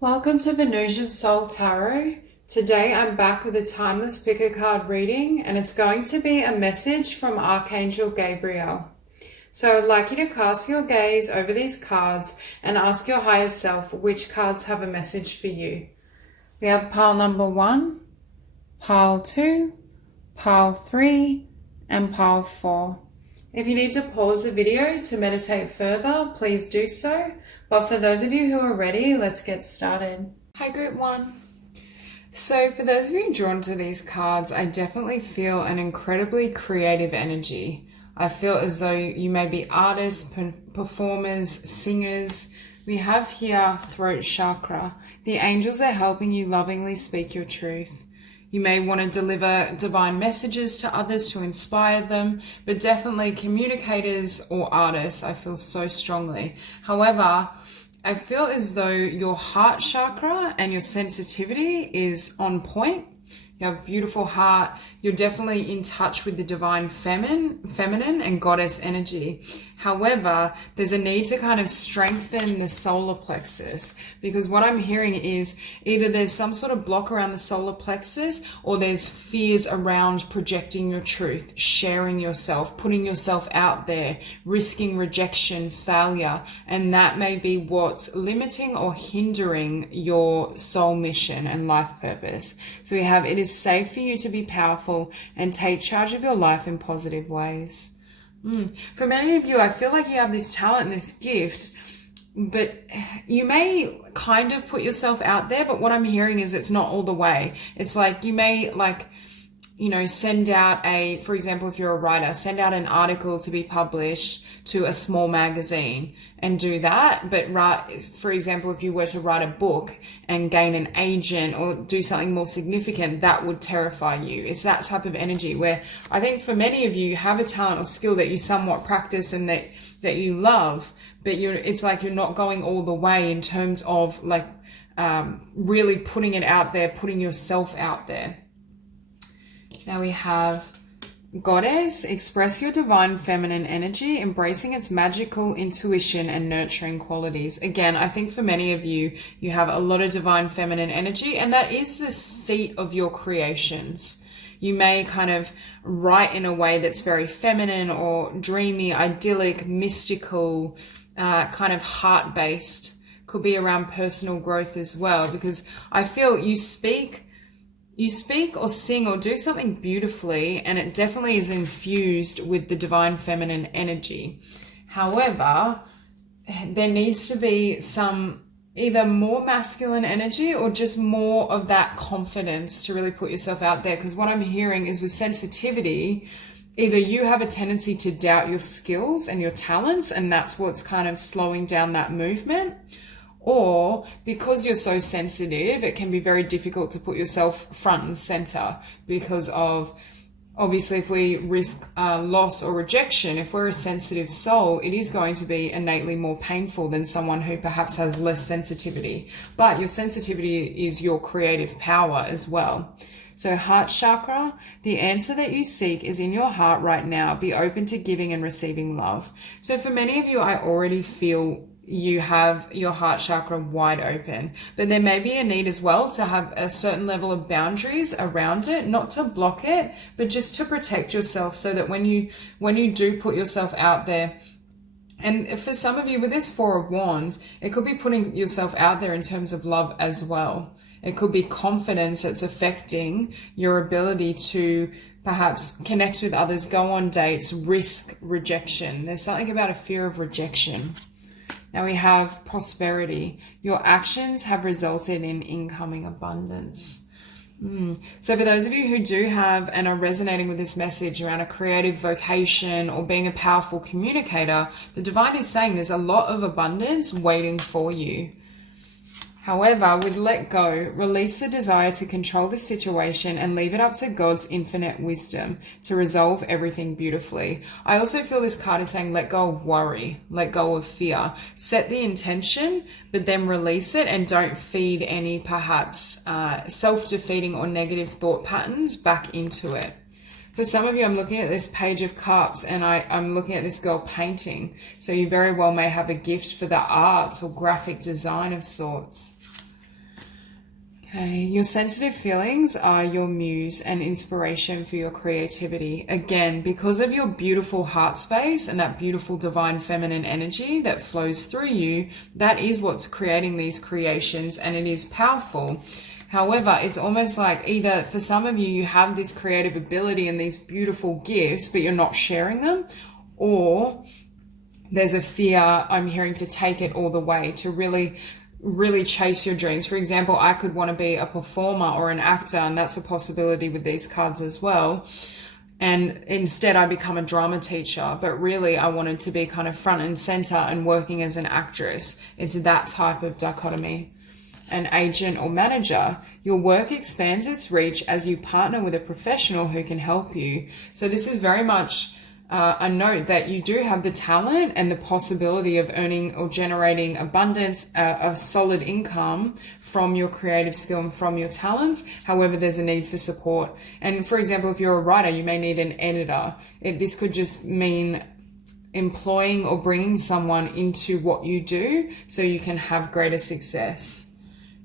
Welcome to Venusian Soul Tarot. Today I'm back with a timeless pick a card reading, and it's going to be a message from Archangel Gabriel. So I'd like you to cast your gaze over these cards and ask your higher self which cards have a message for you. We have pile number 1, pile 2, pile 3, and pile 4. If you need to pause the video to meditate further, please do so. But for those of you who are ready, let's get started. Hi, Group 1. So for those of you drawn to these cards, I definitely feel an incredibly creative energy. I feel as though you may be artists, performers, singers. We have here throat chakra. The angels are helping you lovingly speak your truth. You may want to deliver divine messages to others to inspire them, but definitely communicators or artists, I feel so strongly. However, I feel as though your heart chakra and your sensitivity is on point. You have a beautiful heart. You're definitely in touch with the divine feminine and goddess energy. However, there's a need to kind of strengthen the solar plexus, because what I'm hearing is either there's some sort of block around the solar plexus, or there's fears around projecting your truth, sharing yourself, putting yourself out there, risking rejection, failure, and that may be what's limiting or hindering your soul mission and life purpose. So we have, it is safe for you to be powerful and take charge of your life in positive ways. For many of you, I feel like you have this talent and this gift, but you may kind of put yourself out there, but what I'm hearing is it's not all the way. It's like you may send out for example, if you're a writer, send out an article to be published to a small magazine and do that. But for example, if you were to write a book and gain an agent or do something more significant, that would terrify you. It's that type of energy where I think for many of you have a talent or skill that you somewhat practice and that you love, but it's like you're not going all the way in terms of really putting it out there, putting yourself out there. Now we have Goddess, express your divine feminine energy, embracing its magical intuition and nurturing qualities. Again, I think for many of you, you have a lot of divine feminine energy, and that is the seat of your creations. You may kind of write in a way that's very feminine or dreamy, idyllic, mystical, kind of heart-based. Could be around personal growth as well, because I feel you speak or sing or do something beautifully, and it definitely is infused with the divine feminine energy. However, there needs to be some either more masculine energy or just more of that confidence to really put yourself out there. Because what I'm hearing is with sensitivity, either you have a tendency to doubt your skills and your talents, and that's what's kind of slowing down that movement. Or because you're so sensitive, it can be very difficult to put yourself front and center because of, obviously, if we risk loss or rejection, if we're a sensitive soul, it is going to be innately more painful than someone who perhaps has less sensitivity. But your sensitivity is your creative power as well. So heart chakra, the answer that you seek is in your heart right now. Be open to giving and receiving love. So for many of you, I already feel you have your heart chakra wide open, but there may be a need as well to have a certain level of boundaries around it, not to block it, but just to protect yourself, so that when you do put yourself out there, and for some of you with this Four of Wands, it could be putting yourself out there in terms of love as well. It could be confidence that's affecting your ability to perhaps connect with others, go on dates, risk rejection. There's something about a fear of rejection. Now we have prosperity. Your actions have resulted in incoming abundance. So for those of you who do have and are resonating with this message around a creative vocation or being a powerful communicator, the divine is saying there's a lot of abundance waiting for you. However, with let go, release the desire to control the situation and leave it up to God's infinite wisdom to resolve everything beautifully. I also feel this card is saying let go of worry, let go of fear. Set the intention, but then release it, and don't feed any perhaps self-defeating or negative thought patterns back into it. For some of you, I'm looking at this Page of Cups, and I'm looking at this girl painting. So you very well may have a gift for the arts or graphic design of sorts. Okay, your sensitive feelings are your muse and inspiration for your creativity. Again, because of your beautiful heart space and that beautiful divine feminine energy that flows through you, that is what's creating these creations, and it is powerful. However, it's almost like either for some of you, you have this creative ability and these beautiful gifts, but you're not sharing them, or there's a fear, I'm hearing, to take it all the way, to really chase your dreams. For example, I could want to be a performer or an actor, and that's a possibility with these cards as well. And instead I become a drama teacher, but really I wanted to be kind of front and center and working as an actress. It's that type of dichotomy. An agent or manager, your work expands its reach as you partner with a professional who can help you. So this is very much a note that you do have the talent and the possibility of earning or generating abundance, a solid income from your creative skill and from your talents. However, there's a need for support. And for example, if you're a writer, you may need an editor. This could just mean employing or bringing someone into what you do so you can have greater success.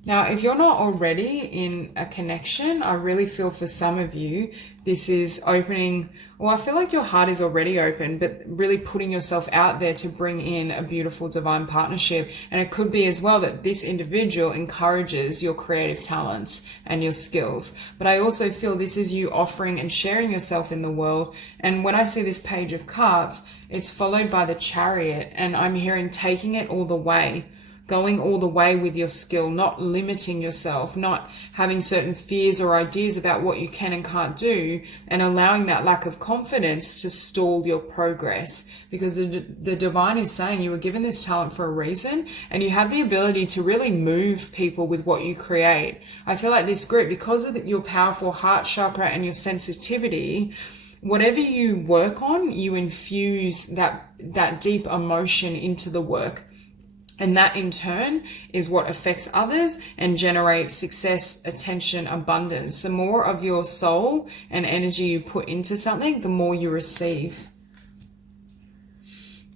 Now, if you're not already in a connection, I really feel for some of you, this is opening, well, I feel like your heart is already open, but really putting yourself out there to bring in a beautiful divine partnership. And it could be as well that this individual encourages your creative talents and your skills. But I also feel this is you offering and sharing yourself in the world. And when I see this Page of Cups, it's followed by the Chariot, and I'm hearing taking it all the way. Going all the way with your skill, not limiting yourself, not having certain fears or ideas about what you can and can't do, and allowing that lack of confidence to stall your progress. Because the divine is saying you were given this talent for a reason, and you have the ability to really move people with what you create. I feel like this group, because of your powerful heart chakra and your sensitivity, whatever you work on, you infuse that deep emotion into the work. And that in turn is what affects others and generates success, attention, abundance. The more of your soul and energy you put into something, the more you receive.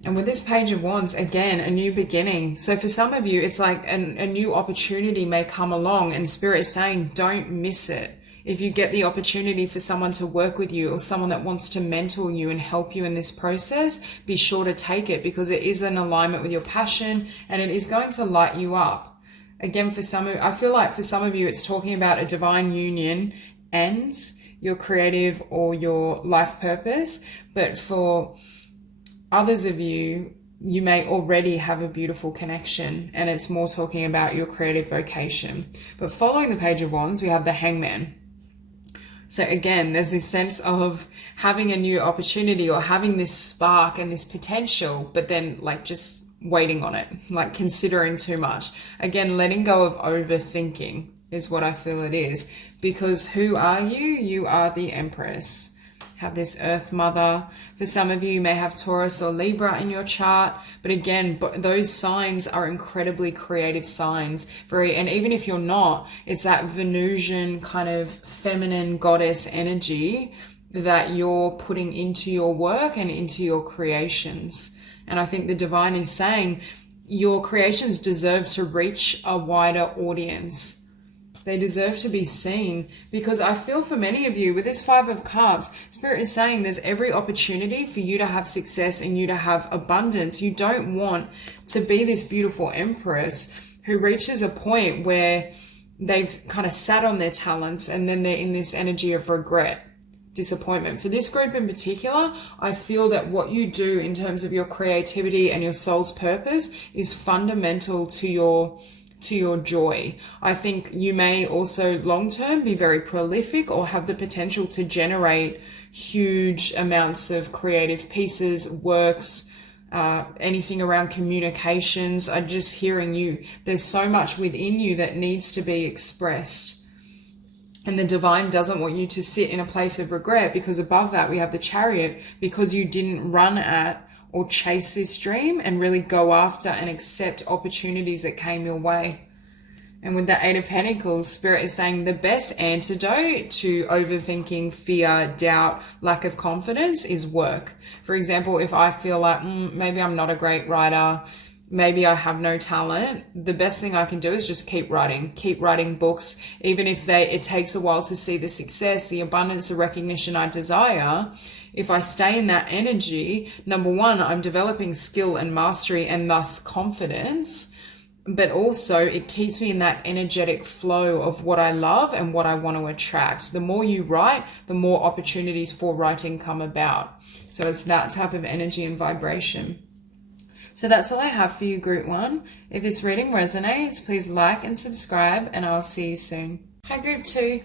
And with this Page of Wands, again, a new beginning. So for some of you, it's like a new opportunity may come along, and Spirit is saying, don't miss it. If you get the opportunity for someone to work with you or someone that wants to mentor you and help you in this process, be sure to take it, because it is in alignment with your passion and it is going to light you up. Again, I feel like for some of you, it's talking about a divine union ends your creative or your life purpose. But for others of you, you may already have a beautiful connection, and it's more talking about your creative vocation. But following the Page of Wands, we have the Hangman. So again, there's this sense of having a new opportunity or having this spark and this potential, but then like just waiting on it, like considering too much. Again, letting go of overthinking is what I feel it is. Because who are you? You are the Empress. Have this Earth Mother. For some of you, you may have Taurus or Libra in your chart. But again, those signs are incredibly creative signs. And even if you're not, it's that Venusian kind of feminine goddess energy that you're putting into your work and into your creations. And I think the divine is saying your creations deserve to reach a wider audience. They deserve to be seen, because I feel for many of you with this Five of Cups, Spirit is saying there's every opportunity for you to have success and you to have abundance. You don't want to be this beautiful Empress who reaches a point where they've kind of sat on their talents and then they're in this energy of regret, disappointment. For this group in particular, I feel that what you do in terms of your creativity and your soul's purpose is fundamental to your joy. I think you may also long-term be very prolific or have the potential to generate huge amounts of creative pieces, works, anything around communications. I'm just hearing you. There's so much within you that needs to be expressed. And the divine doesn't want you to sit in a place of regret, because above that we have the Chariot, because you didn't run at or chase this dream and really go after and accept opportunities that came your way. And with the Eight of Pentacles, Spirit is saying the best antidote to overthinking, fear, doubt, lack of confidence is work. For example, if I feel like maybe I'm not a great writer, maybe I have no talent, the best thing I can do is just keep writing books, even if it takes a while to see the success, the abundance, the recognition I desire. If I stay in that energy, number one, I'm developing skill and mastery and thus confidence, but also it keeps me in that energetic flow of what I love and what I want to attract. The more you write, the more opportunities for writing come about. So it's that type of energy and vibration. So that's all I have for you, Group 1. If this reading resonates, please like and subscribe, and I'll see you soon. Hi, Group 2.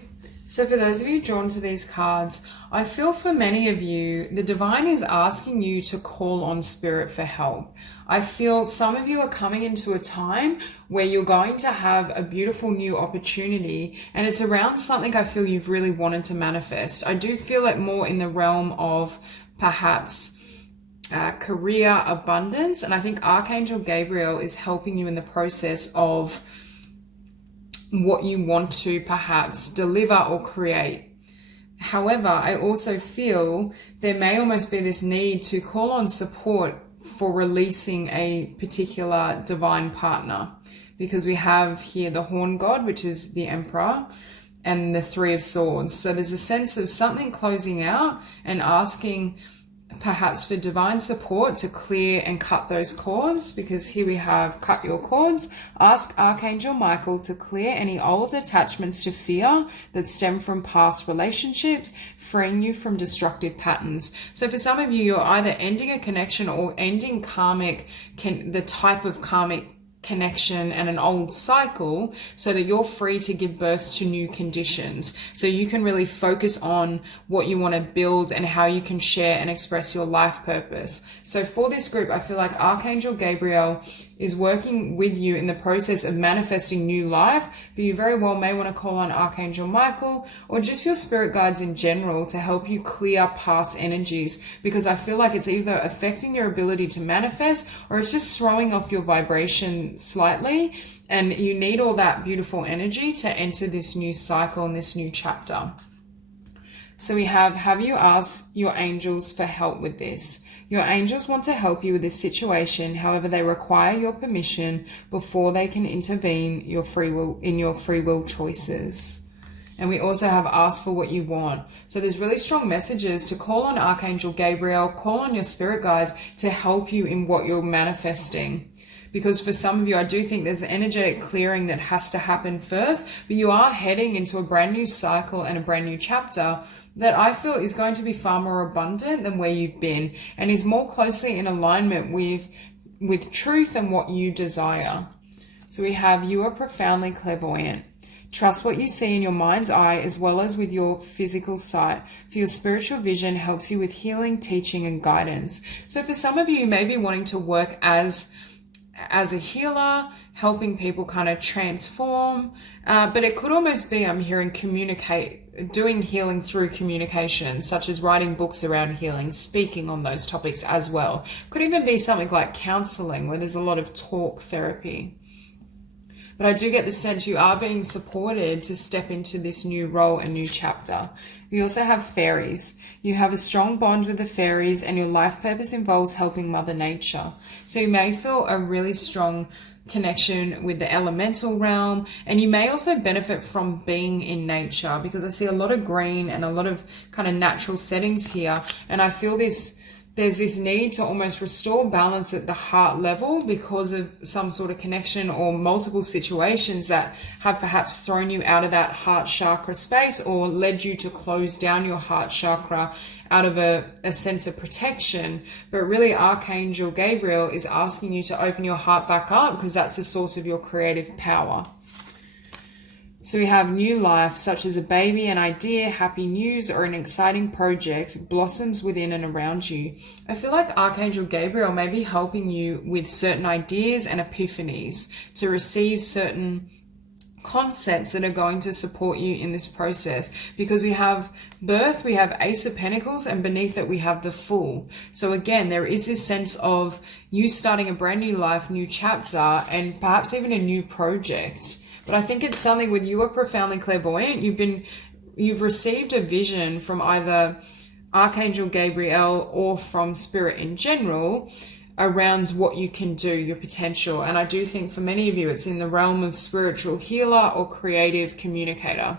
So for those of you drawn to these cards, I feel for many of you, the divine is asking you to call on spirit for help. I feel some of you are coming into a time where you're going to have a beautiful new opportunity, and it's around something I feel you've really wanted to manifest. I do feel it more in the realm of perhaps career abundance, and I think Archangel Gabriel is helping you in the process of what you want to perhaps deliver or create. However, I also feel there may almost be this need to call on support for releasing a particular divine partner, because we have here the Horn God, which is the Emperor, and the Three of Swords. So there's a sense of something closing out and asking perhaps for divine support to clear and cut those cords, because here we have cut your cords. Ask Archangel Michael to clear any old attachments to fear that stem from past relationships, freeing you from destructive patterns. So for some of you, you're either ending a connection or ending the type of karmic connection and an old cycle, so that you're free to give birth to new conditions. So you can really focus on what you want to build and how you can share and express your life purpose. So for this group, I feel like Archangel Gabriel is working with you in the process of manifesting new life, but you very well may want to call on Archangel Michael or just your spirit guides in general to help you clear past energies, because I feel like it's either affecting your ability to manifest or it's just throwing off your vibration slightly, and you need all that beautiful energy to enter this new cycle and this new chapter. So we have you ask your angels for help with this. Your angels want to help you with this situation. However, they require your permission before they can intervene in your free will choices. And we also have ask for what you want. So there's really strong messages to call on Archangel Gabriel, call on your spirit guides to help you in what you're manifesting. Because for some of you, I do think there's an energetic clearing that has to happen first, but you are heading into a brand new cycle and a brand new chapter that I feel is going to be far more abundant than where you've been, and is more closely in alignment with truth and what you desire. So we have, you are profoundly clairvoyant. Trust what you see in your mind's eye as well as with your physical sight, for your spiritual vision helps you with healing, teaching, and guidance. So for some of you, you may be wanting to work as a healer, helping people kind of transform, but it could almost be, I'm hearing, doing healing through communication, such as writing books around healing, speaking on those topics as well. Could even be something like counseling, where there's a lot of talk therapy. But I do get the sense you are being supported to step into this new role and new chapter. We also have fairies. You have a strong bond with the fairies, and your life purpose involves helping Mother Nature. So you may feel a really strong connection with the elemental realm, and you may also benefit from being in nature, because I see a lot of green and a lot of kind of natural settings here, and I feel there's this need to almost restore balance at the heart level because of some sort of connection or multiple situations that have perhaps thrown you out of that heart chakra space or led you to close down your heart chakra out of a sense of protection. But really, Archangel Gabriel is asking you to open your heart back up, because that's the source of your creative power. So we have new life, such as a baby, an idea, happy news, or an exciting project blossoms within and around you. I feel like Archangel Gabriel may be helping you with certain ideas and epiphanies to receive certain concepts that are going to support you in this process, because we have birth, we have Ace of Pentacles, and beneath it we have the Fool. So again, there is this sense of you starting a brand new life, new chapter, and perhaps even a new project. But I think it's something with, you are profoundly clairvoyant. You've received a vision from either Archangel Gabriel or from spirit in general, around what you can do, your potential. And I do think for many of you, it's in the realm of spiritual healer or creative communicator.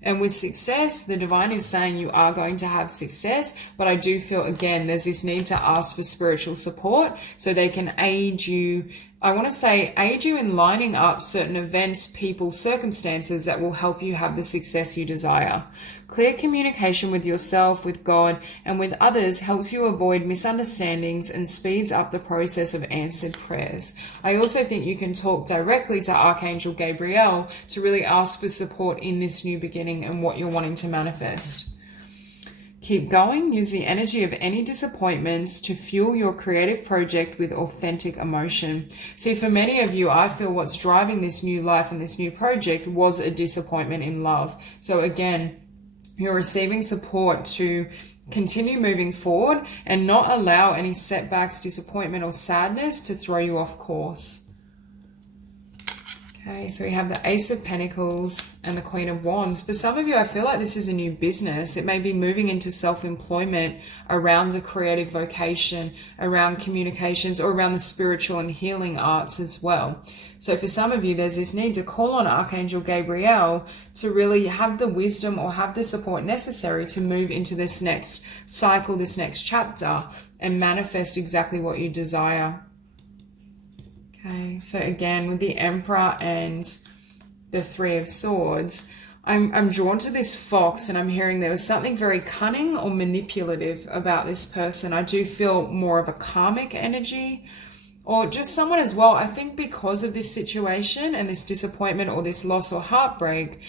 And with success, the divine is saying you are going to have success, but I do feel, again, there's this need to ask for spiritual support so they can aid you. I want to say aid you in lining up certain events, people, circumstances that will help you have the success you desire. Clear communication with yourself, with God, and with others helps you avoid misunderstandings and speeds up the process of answered prayers. I also think you can talk directly to Archangel Gabriel to really ask for support in this new beginning and what you're wanting to manifest. Keep going. Use the energy of any disappointments to fuel your creative project with authentic emotion. See, for many of you, I feel what's driving this new life and this new project was a disappointment in love. So again, you're receiving support to continue moving forward and not allow any setbacks, disappointment, or sadness to throw you off course. Okay, so we have the Ace of Pentacles and the Queen of Wands. For some of you, I feel like this is a new business. It may be moving into self-employment around a creative vocation, around communications, or around the spiritual and healing arts as well. So for some of you, there's this need to call on Archangel Gabriel to really have the wisdom or have the support necessary to move into this next cycle, this next chapter, and manifest exactly what you desire. Okay, so again, with the Emperor and the Three of Swords, I'm drawn to this fox, and I'm hearing there was something very cunning or manipulative about this person. I do feel more of a karmic energy, or just someone as well. I think because of this situation and this disappointment or this loss or heartbreak,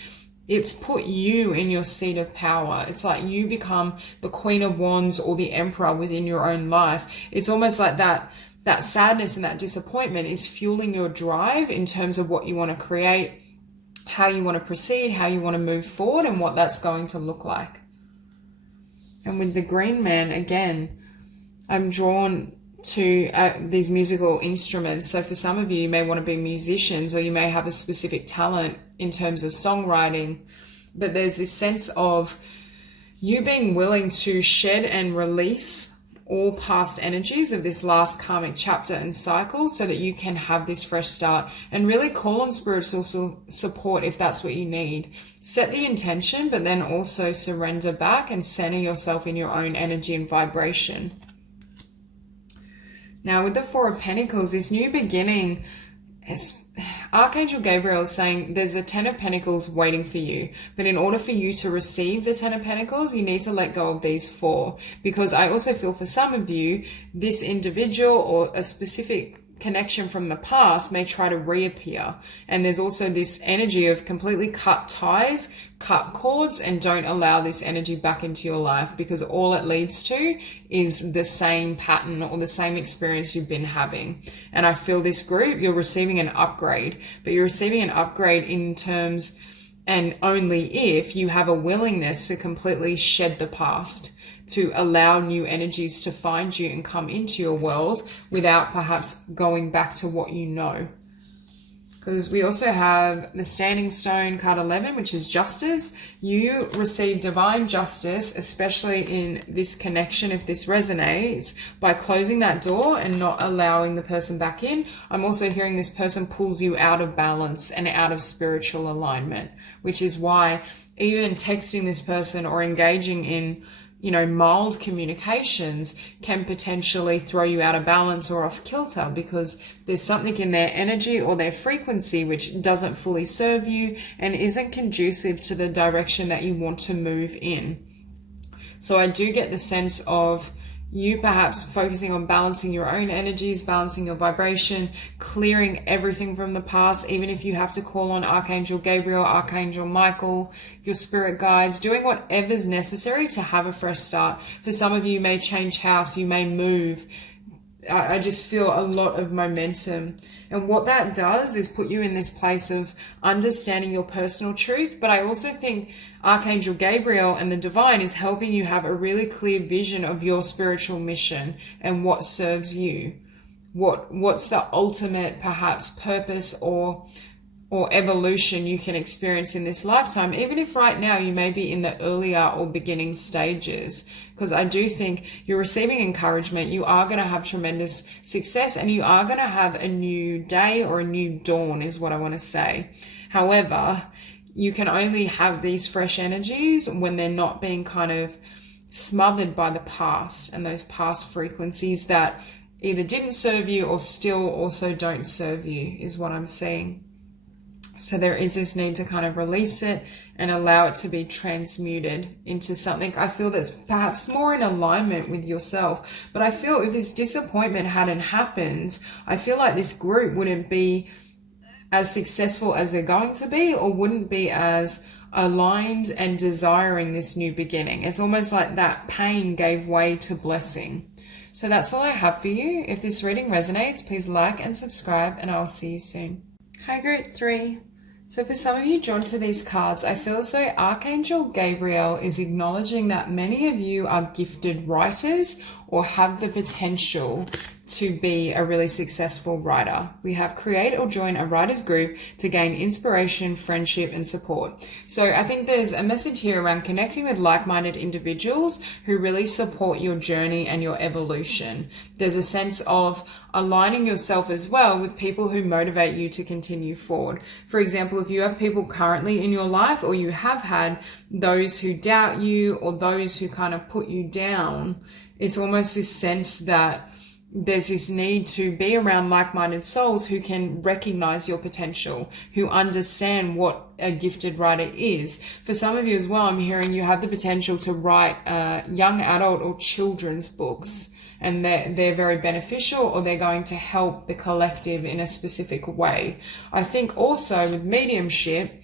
it's put you in your seat of power. It's like you become the Queen of Wands or the Emperor within your own life. It's almost like that sadness and that disappointment is fueling your drive in terms of what you want to create, how you want to proceed, how you want to move forward, and what that's going to look like. And with the Green Man, again, I'm drawn to these musical instruments. So for some of you, you may want to be musicians, or you may have a specific talent in terms of songwriting, but there's this sense of you being willing to shed and release all past energies of this last karmic chapter and cycle so that you can have this fresh start, and really call on spiritual support if that's what you need. Set the intention, but then also surrender back and center yourself in your own energy and vibration. Now with the Four of Pentacles, this new beginning, Archangel Gabriel is saying there's a Ten of Pentacles waiting for you. But in order for you to receive the Ten of Pentacles, you need to let go of these four. Because I also feel for some of you, this individual or a specific connection from the past may try to reappear. And there's also this energy of completely cut ties, cut cords, and don't allow this energy back into your life, because all it leads to is the same pattern or the same experience you've been having. And I feel this group, you're receiving an upgrade, but you're receiving an upgrade in terms, and only if you have a willingness to completely shed the past, to allow new energies to find you and come into your world without perhaps going back to what you know. Because we also have the Standing Stone, card 11, which is justice. You receive divine justice, especially in this connection, if this resonates, by closing that door and not allowing the person back in. I'm also hearing this person pulls you out of balance and out of spiritual alignment, which is why even texting this person or engaging in mild communications can potentially throw you out of balance or off kilter, because there's something in their energy or their frequency which doesn't fully serve you and isn't conducive to the direction that you want to move in. So I do get the sense of you perhaps focusing on balancing your own energies, balancing your vibration, clearing everything from the past, even if you have to call on Archangel Gabriel, Archangel Michael, your spirit guides, doing whatever's necessary to have a fresh start. For some of you, you may change house, you may move. I just feel a lot of momentum. And what that does is put you in this place of understanding your personal truth. But I also think Archangel Gabriel and the divine is helping you have a really clear vision of your spiritual mission and what serves you. What's the ultimate perhaps purpose or or evolution you can experience in this lifetime, even if right now you may be in the earlier or beginning stages. Because I do think you're receiving encouragement, you are going to have tremendous success, and you are going to have a new day or a new dawn is what I want to say. However, you can only have these fresh energies when they're not being kind of smothered by the past and those past frequencies that either didn't serve you or still also don't serve you, is what I'm seeing. So there is this need to kind of release it and allow it to be transmuted into something I feel that's perhaps more in alignment with yourself. But I feel if this disappointment hadn't happened, I feel like this group wouldn't be as successful as they're going to be, or wouldn't be as aligned and desiring this new beginning. It's almost like that pain gave way to blessing. So that's all I have for you. If this reading resonates, please like and subscribe, and I'll see you soon. Hi, Group 3. So for some of you drawn to these cards, I feel so Archangel Gabriel is acknowledging that many of you are gifted writers or have the potential to be a really successful writer. We have create or join a writers group to gain inspiration, friendship, and support. So I think there's a message here around connecting with like-minded individuals who really support your journey and your evolution. There's a sense of aligning yourself as well with people who motivate you to continue forward. For example, if you have people currently in your life, or you have had those who doubt you or those who kind of put you down, it's almost this sense that there's this need to be around like-minded souls who can recognize your potential, who understand what a gifted writer is. For some of you as well, I'm hearing you have the potential to write young adult or children's books, and they're very beneficial, or they're going to help the collective in a specific way. I think also with mediumship,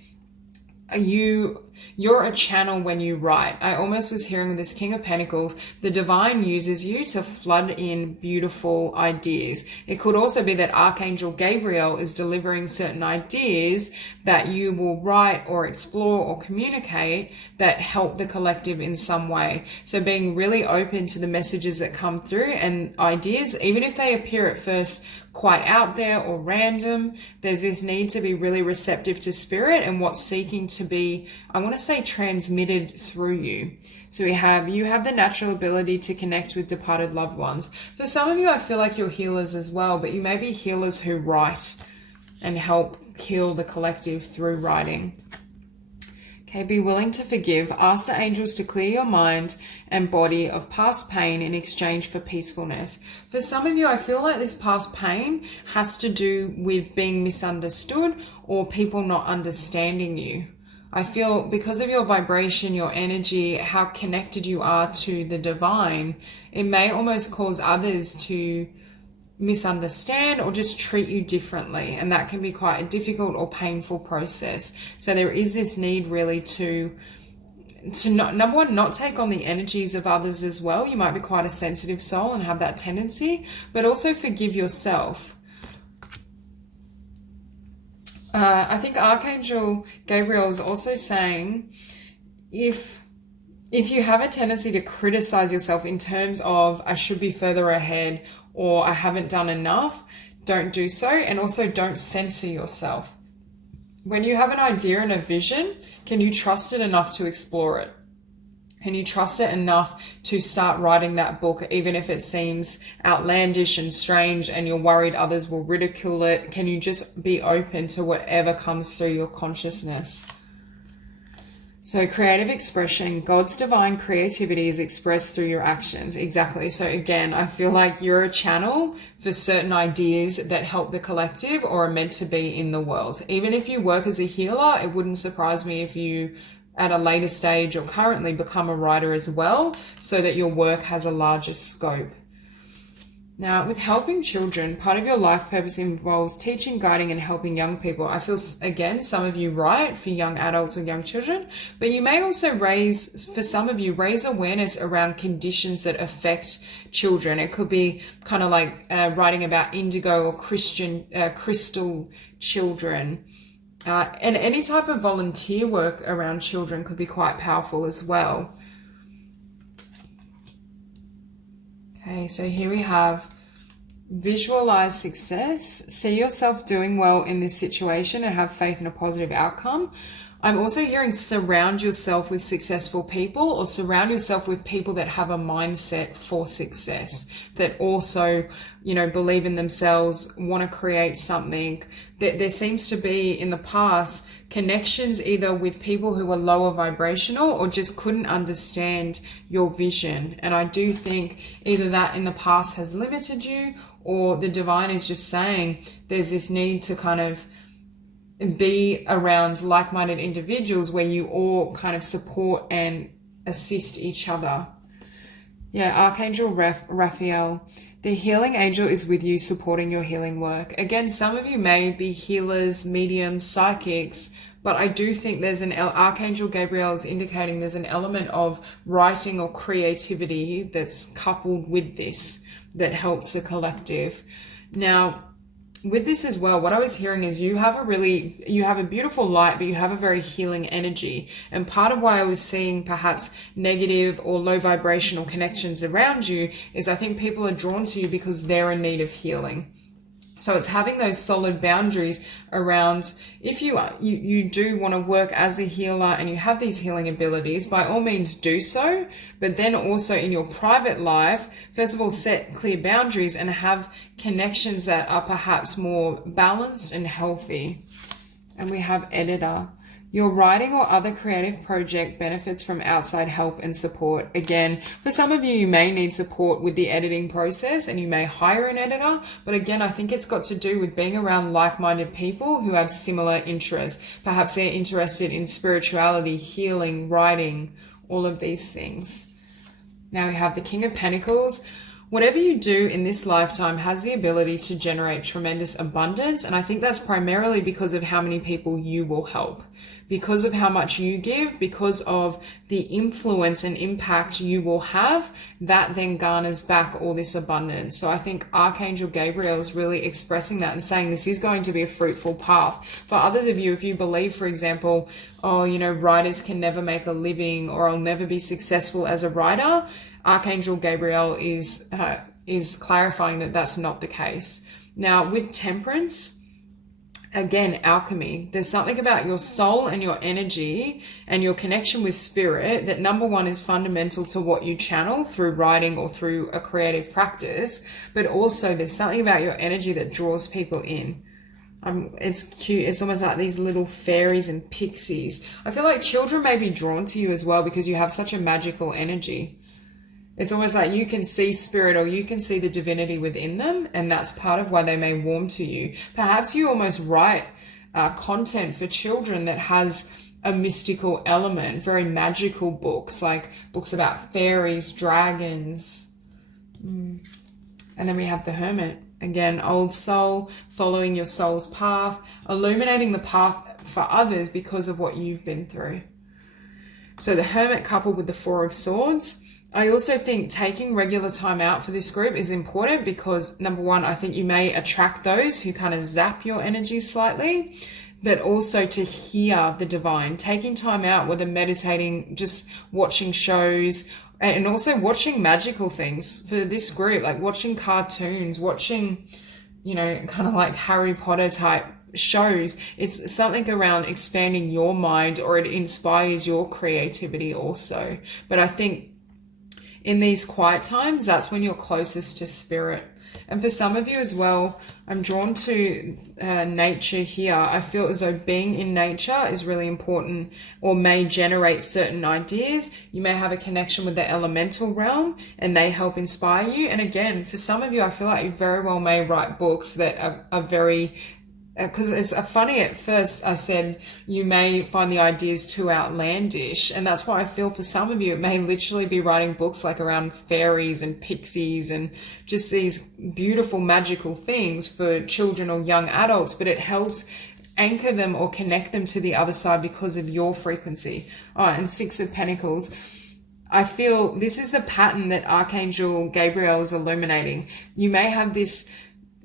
you're a channel when you write. I almost was hearing with this King of Pentacles, the divine uses you to flood in beautiful ideas. It could also be that Archangel Gabriel is delivering certain ideas that you will write or explore or communicate that help the collective in some way. So being really open to the messages that come through and ideas, even if they appear at first quite out there or random, there's this need to be really receptive to spirit and what's seeking to be, I want to say, transmitted through you. So you have the natural ability to connect with departed loved ones. For some of you, I feel like you're healers as well, but you may be healers who write and help heal the collective through writing. Okay, be willing to forgive. Ask the angels to clear your mind and body of past pain in exchange for peacefulness. For some of you, I feel like this past pain has to do with being misunderstood or people not understanding you. I feel because of your vibration, your energy, how connected you are to the divine, it may almost cause others to misunderstand or just treat you differently, and that can be quite a difficult or painful process. So there is this need really to not, number one, not take on the energies of others as well. You might be quite a sensitive soul and have that tendency, but also forgive yourself. I think Archangel Gabriel is also saying if you have a tendency to criticize yourself in terms of I should be further ahead or I haven't done enough, don't do so. And also don't censor yourself. When you have an idea and a vision, can you trust it enough to explore it? Can you trust it enough to start writing that book, even if it seems outlandish and strange and you're worried others will ridicule it? Can you just be open to whatever comes through your consciousness? So creative expression, God's divine creativity is expressed through your actions. Exactly. So again, I feel like you're a channel for certain ideas that help the collective or are meant to be in the world. Even if you work as a healer, it wouldn't surprise me if you at a later stage or currently become a writer as well, so that your work has a larger scope. Now, with helping children, part of your life purpose involves teaching, guiding, and helping young people. I feel, again, some of you write for young adults or young children, but you may also raise awareness around conditions that affect children. It could be kind of like writing about indigo or crystal children. And any type of volunteer work around children could be quite powerful as well. Okay, so here we have Visualize success. See yourself doing well in this situation and have faith in a positive outcome. I'm also hearing surround yourself with successful people, or surround yourself with people that have a mindset for success, that also, believe in themselves, want to create something. There seems to be in the past connections either with people who were lower vibrational or just couldn't understand your vision. And I do think either that in the past has limited you, or the divine is just saying there's this need to kind of be around like-minded individuals where you all kind of support and assist each other. Yeah, Archangel Raphael, the healing angel is with you, supporting your healing work. Again, some of you may be healers, mediums, psychics, but I do think there's Archangel Gabriel is indicating there's an element of writing or creativity that's coupled with this that helps the collective. Now, with this as well, what I was hearing is you have a beautiful light, but you have a very healing energy. And part of why I was seeing perhaps negative or low vibrational connections around you is I think people are drawn to you because they're in need of healing. So it's having those solid boundaries around, if you do want to work as a healer and you have these healing abilities, by all means do so. But then also in your private life, first of all, set clear boundaries and have connections that are perhaps more balanced and healthy. And we have editor. Your writing or other creative project benefits from outside help and support. Again, for some of you, you may need support with the editing process and you may hire an editor. But again, I think it's got to do with being around like-minded people who have similar interests. Perhaps they're interested in spirituality, healing, writing, all of these things. Now we have the King of Pentacles. Whatever you do in this lifetime has the ability to generate tremendous abundance. And I think that's primarily because of how many people you will help. Because of how much you give, because of the influence and impact you will have, that then garners back all this abundance. So I think Archangel Gabriel is really expressing that and saying this is going to be a fruitful path. For others of you, if you believe, for example, writers can never make a living, or I'll never be successful as a writer, Archangel Gabriel is clarifying that that's not the case. Now with Temperance, again, alchemy. There's something about your soul and your energy and your connection with spirit that, number one, is fundamental to what you channel through writing or through a creative practice. But also there's something about your energy that draws people in. It's cute. It's almost like these little fairies and pixies. I feel like children may be drawn to you as well because you have such a magical energy. It's almost like you can see spirit, or you can see the divinity within them, and that's part of why they may warm to you. Perhaps you almost write content for children that has a mystical element, very magical books, like books about fairies, dragons. And then we have the Hermit. Again, old soul, following your soul's path, illuminating the path for others because of what you've been through. So the Hermit coupled with the Four of Swords. I also think taking regular time out for this group is important because, number one, I think you may attract those who kind of zap your energy slightly, but also to hear the divine. Taking time out, whether meditating, just watching shows, and also watching magical things for this group, like watching cartoons, watching, kind of like Harry Potter type shows. It's something around expanding your mind, or it inspires your creativity also. But I think in these quiet times, that's when you're closest to spirit. And for some of you as well, I'm drawn to nature here. I feel as though being in nature is really important, or may generate certain ideas. You may have a connection with the elemental realm and they help inspire you. And again, for some of you, I feel like you very well may write books that are very... Because it's funny, at first I said you may find the ideas too outlandish, and that's why I feel for some of you it may literally be writing books like around fairies and pixies and just these beautiful magical things for children or young adults, but it helps anchor them or connect them to the other side because of your frequency. And Six of Pentacles. I feel this is the pattern that Archangel Gabriel is illuminating. You may have this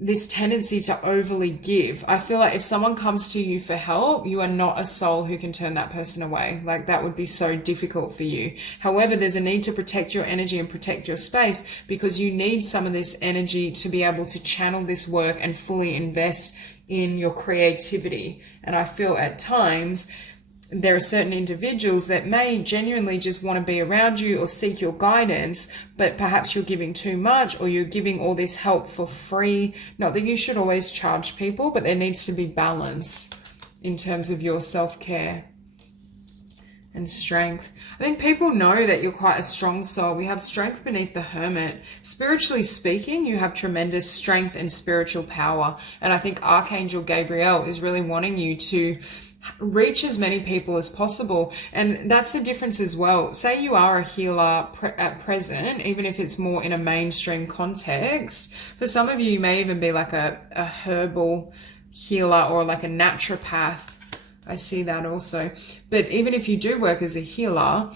this tendency to overly give. I feel like if someone comes to you for help, you are not a soul who can turn that person away. Like, that would be so difficult for you. However, there's a need to protect your energy and protect your space, because you need some of this energy to be able to channel this work and fully invest in your creativity. And I feel at times there are certain individuals that may genuinely just want to be around you or seek your guidance, but perhaps you're giving too much, or you're giving all this help for free. Not that you should always charge people, but there needs to be balance in terms of your self-care and strength. I think people know that you're quite a strong soul. We have strength beneath the Hermit. Spiritually speaking, you have tremendous strength and spiritual power. And I think Archangel Gabriel is really wanting you to reach as many people as possible. And that's the difference as well. Say you are a healer at present, even if it's more in a mainstream context. For some of you, you may even be like a herbal healer or like a naturopath. I see that also. But even if you do work as a healer,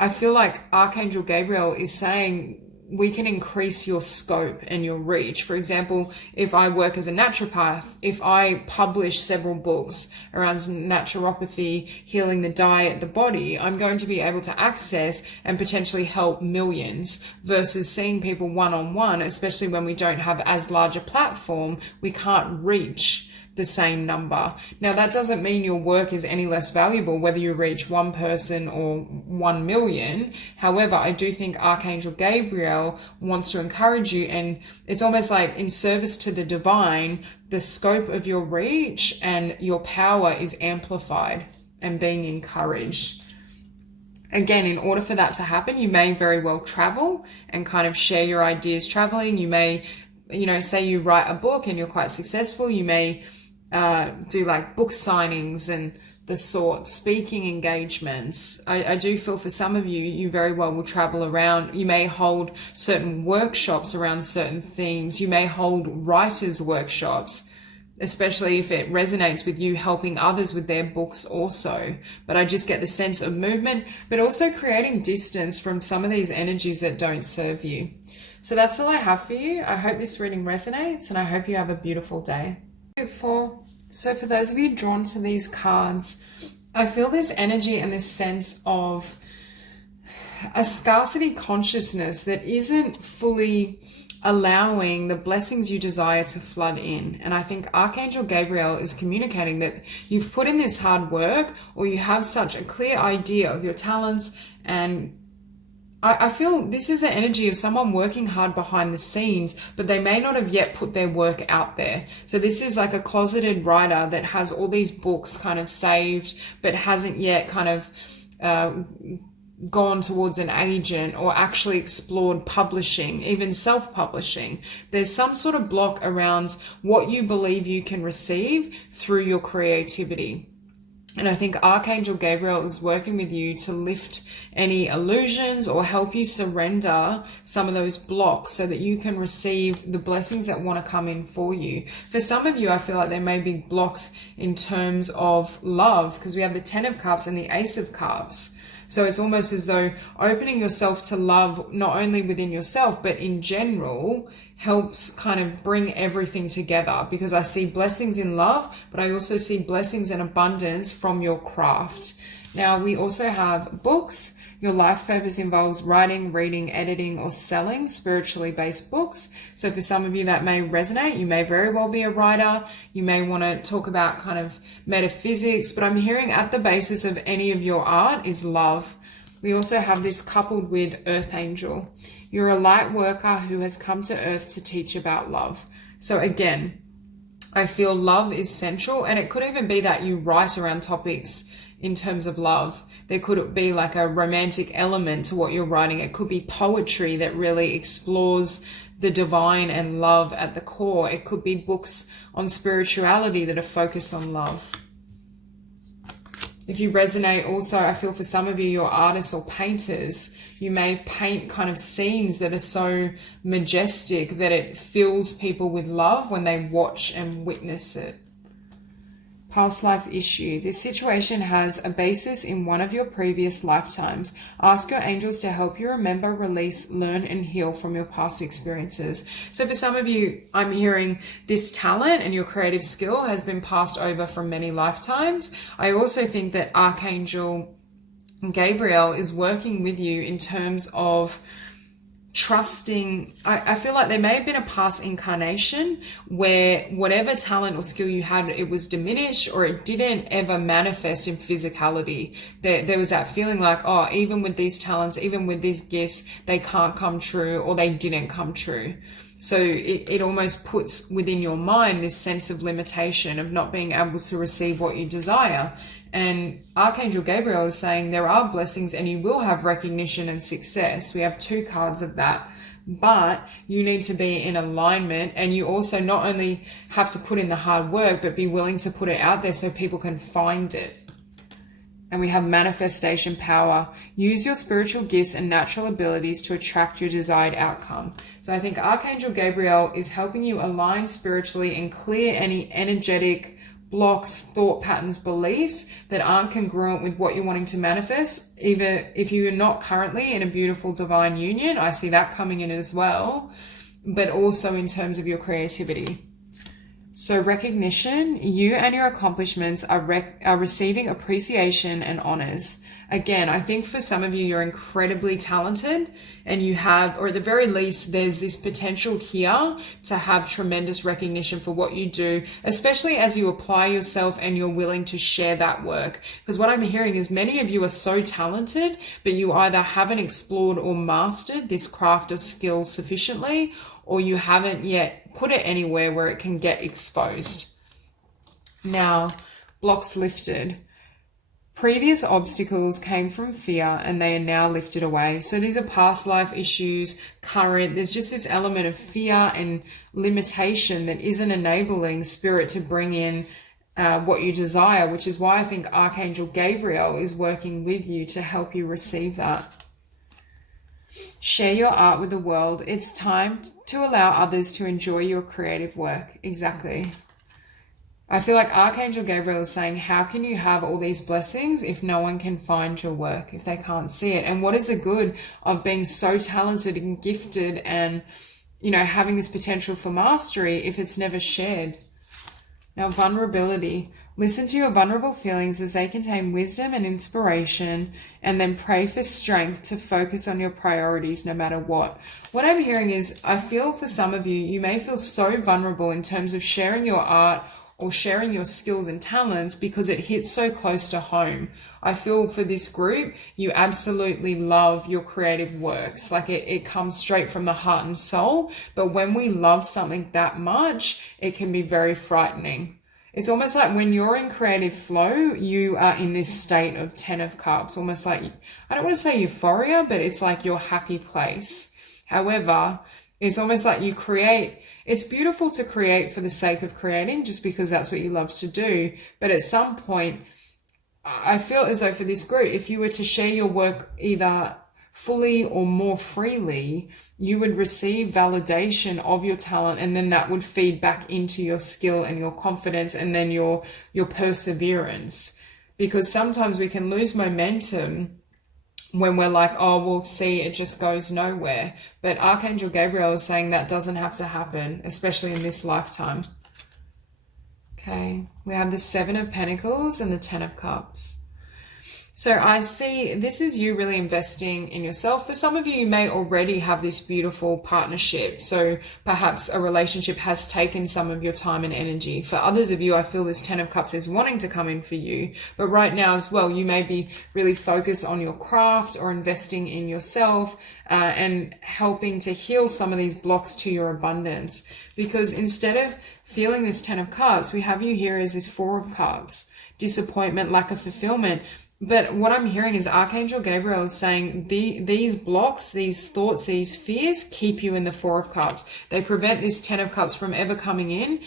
I feel like Archangel Gabriel is saying we can increase your scope and your reach. For example, if I work as a naturopath, if I publish several books around naturopathy, healing the diet, the body, I'm going to be able to access and potentially help millions, versus seeing people one-on-one, especially when we don't have as large a platform, we can't reach the same number. Now, that doesn't mean your work is any less valuable whether you reach one person or 1 million. However, I do think Archangel Gabriel wants to encourage you, and it's almost like in service to the divine, the scope of your reach and your power is amplified and being encouraged. Again, in order for that to happen, you may very well travel and kind of share your ideas traveling. You may, say you write a book and you're quite successful, you may do like book signings and the sort, speaking engagements. I do feel for some of you, you very well will travel around. You may hold certain workshops around certain themes. You may hold writers' workshops, especially if it resonates with you helping others with their books also. But I just get the sense of movement, but also creating distance from some of these energies that don't serve you. So that's all I have for you. I hope this reading resonates, and I hope you have a beautiful day. So for those of you drawn to these cards, I feel this energy and this sense of a scarcity consciousness that isn't fully allowing the blessings you desire to flood in. And I think Archangel Gabriel is communicating that you've put in this hard work, or you have such a clear idea of your talents, and I feel this is an energy of someone working hard behind the scenes, but they may not have yet put their work out there. So this is like a closeted writer that has all these books kind of saved, but hasn't yet kind of gone towards an agent or actually explored publishing, even self-publishing. There's some sort of block around what you believe you can receive through your creativity. And I think Archangel Gabriel is working with you to lift any illusions or help you surrender some of those blocks so that you can receive the blessings that want to come in for you. For some of you, I feel like there may be blocks in terms of love, because we have the 10 of Cups and the Ace of Cups. So it's almost as though opening yourself to love, not only within yourself, but in general, helps kind of bring everything together, because I see blessings in love, but I also see blessings and abundance from your craft. Now, we also have books. Your life purpose involves writing, reading, editing, or selling spiritually based books. So for some of you that may resonate, you may very well be a writer. You may want to talk about kind of metaphysics, but I'm hearing at the basis of any of your art is love. We also have this coupled with Earth Angel. You're a light worker who has come to Earth to teach about love. So again, I feel love is central, and it could even be that you write around topics in terms of love. There could be like a romantic element to what you're writing. It could be poetry that really explores the divine and love at the core. It could be books on spirituality that are focused on love. If you resonate also, I feel for some of you, you're artists or painters. You may paint kind of scenes that are so majestic that it fills people with love when they watch and witness it. Past life issue. This situation has a basis in one of your previous lifetimes. Ask your angels to help you remember, release, learn, and heal from your past experiences. So for some of you, I'm hearing this talent and your creative skill has been passed over from many lifetimes. I also think that Archangel Gabriel is working with you in terms of trusting. I feel like there may have been a past incarnation where whatever talent or skill you had, it was diminished or it didn't ever manifest in physicality. There was that feeling like, oh, even with these talents, even with these gifts, they can't come true or they didn't come true. So it almost puts within your mind this sense of limitation of not being able to receive what you desire. And Archangel Gabriel is saying there are blessings and you will have recognition and success. We have 2 cards of that, but you need to be in alignment, and you also not only have to put in the hard work, but be willing to put it out there so people can find it. And we have manifestation power. Use your spiritual gifts and natural abilities to attract your desired outcome. So I think Archangel Gabriel is helping you align spiritually and clear any energetic blocks, thought patterns, beliefs that aren't congruent with what you're wanting to manifest. Either if you're not currently in a beautiful divine union, I see that coming in as well, but also in terms of your creativity. So recognition, you and your accomplishments are receiving appreciation and honors. Again, I think for some of you, you're incredibly talented and you have, or at the very least, there's this potential here to have tremendous recognition for what you do, especially as you apply yourself and you're willing to share that work. Because what I'm hearing is many of you are so talented, but you either haven't explored or mastered this craft of skill sufficiently, or you haven't yet put it anywhere where it can get exposed. Now, blocks lifted. Previous obstacles came from fear and they are now lifted away. So these are past life issues, current. There's just this element of fear and limitation that isn't enabling spirit to bring in what you desire, which is why I think Archangel Gabriel is working with you to help you receive that. Share your art with the world. It's time to allow others to enjoy your creative work. Exactly. I feel like Archangel Gabriel is saying, how can you have all these blessings if no one can find your work, if they can't see it? And what is the good of being so talented and gifted and, you know, having this potential for mastery if it's never shared? Now, vulnerability. Listen to your vulnerable feelings as they contain wisdom and inspiration, and then pray for strength to focus on your priorities no matter what. What I'm hearing is, I feel for some of you, you may feel so vulnerable in terms of sharing your art or sharing your skills and talents because it hits so close to home. I feel for this group, you absolutely love your creative works. Like it comes straight from the heart and soul. But when we love something that much, it can be very frightening. It's almost like when you're in creative flow, you are in this state of 10 of Cups, almost like, I don't want to say euphoria, but it's like your happy place. However, it's almost like you create. It's beautiful to create for the sake of creating, just because that's what you love to do. But at some point, I feel as though for this group, if you were to share your work either fully or more freely, you would receive validation of your talent, and then that would feed back into your skill and your confidence and then your perseverance. Because sometimes we can lose momentum when we're like, oh, we'll see, it just goes nowhere. But Archangel Gabriel is saying that doesn't have to happen, especially in this lifetime. Okay, we have the 7 of Pentacles and the 10 of Cups. So I see this is you really investing in yourself. For some of you, you may already have this beautiful partnership. So perhaps a relationship has taken some of your time and energy. For others of you, I feel this 10 of Cups is wanting to come in for you. But right now as well, you may be really focused on your craft or investing in yourself and helping to heal some of these blocks to your abundance. Because instead of feeling this 10 of Cups, we have you here as this 4 of Cups. Disappointment, lack of fulfillment. But what I'm hearing is Archangel Gabriel is saying these blocks, these thoughts, these fears keep you in the 4 of Cups. They prevent this 10 of Cups from ever coming in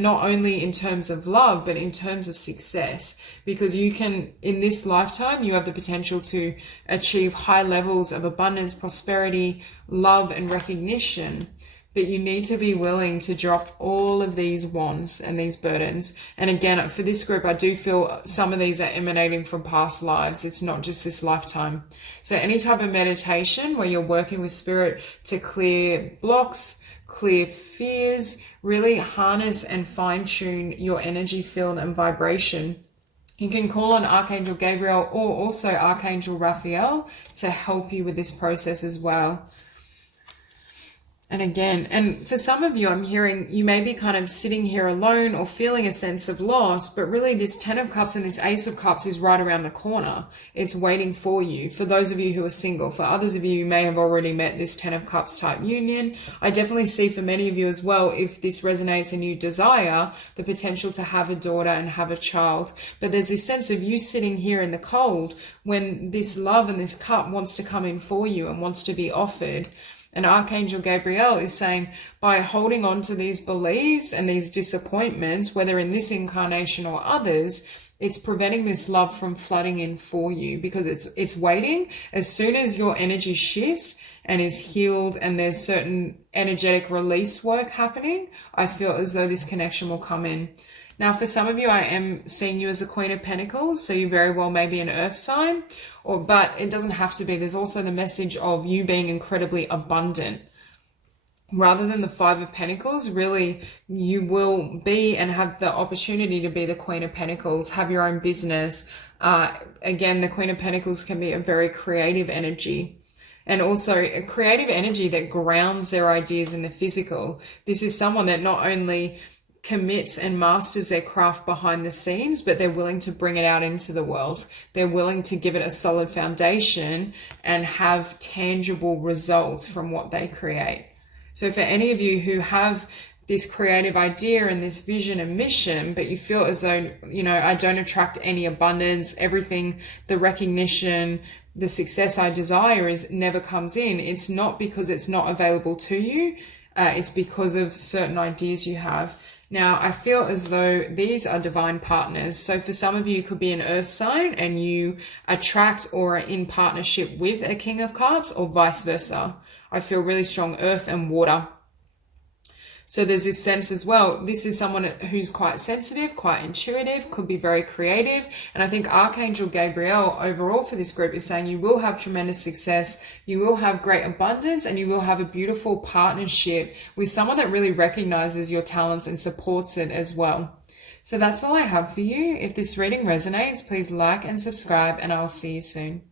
not only in terms of love, but in terms of success. Because you can, in this lifetime, you have the potential to achieve high levels of abundance, prosperity, love, and recognition. but you need to be willing to drop all of these wands and these burdens. And again, for this group, I do feel some of these are emanating from past lives. It's not just this lifetime. So any type of meditation where you're working with spirit to clear blocks, clear fears, really harness and fine tune your energy field and vibration. You can call on Archangel Gabriel or also Archangel Raphael to help you with this process as well. And again, and for some of you, I'm hearing you may be kind of sitting here alone or feeling a sense of loss, but really this 10 of Cups and this Ace of Cups is right around the corner. It's waiting for you. For those of you who are single, for others of you, you may have already met this 10 of Cups type union. I definitely see for many of you as well, if this resonates and you desire the potential to have a daughter and have a child. But there's this sense of you sitting here in the cold when this love and this cup wants to come in for you and wants to be offered. And Archangel Gabriel is saying, by holding on to these beliefs and these disappointments, whether in this incarnation or others, it's preventing this love from flooding in for you, because it's waiting. As soon as your energy shifts and is healed and there's certain energetic release work happening, I feel as though this connection will come in. Now, for some of you, I am seeing you as a Queen of Pentacles, so you very well may be an earth sign, but it doesn't have to be. There's also the message of you being incredibly abundant. Rather than the Five of Pentacles, really, you will be and have the opportunity to be the Queen of Pentacles, have your own business. Again, the Queen of Pentacles can be a very creative energy. And also a creative energy that grounds their ideas in the physical. This is someone that not only commits and masters their craft behind the scenes, but they're willing to bring it out into the world. They're willing to give it a solid foundation and have tangible results from what they create. So for any of you who have this creative idea and this vision and mission, but you feel as though, I don't attract any abundance, everything, the recognition, the success I desire never comes in. It's not because it's not available to you. It's because of certain ideas you have. Now, I feel as though these are divine partners. So for some of you, it could be an earth sign and you attract or are in partnership with a King of Cups, or vice versa. I feel really strong earth and water. So there's this sense as well, this is someone who's quite sensitive, quite intuitive, could be very creative. And I think Archangel Gabriel overall for this group is saying you will have tremendous success, you will have great abundance, and you will have a beautiful partnership with someone that really recognizes your talents and supports it as well. So that's all I have for you. If this reading resonates, please like and subscribe, and I'll see you soon.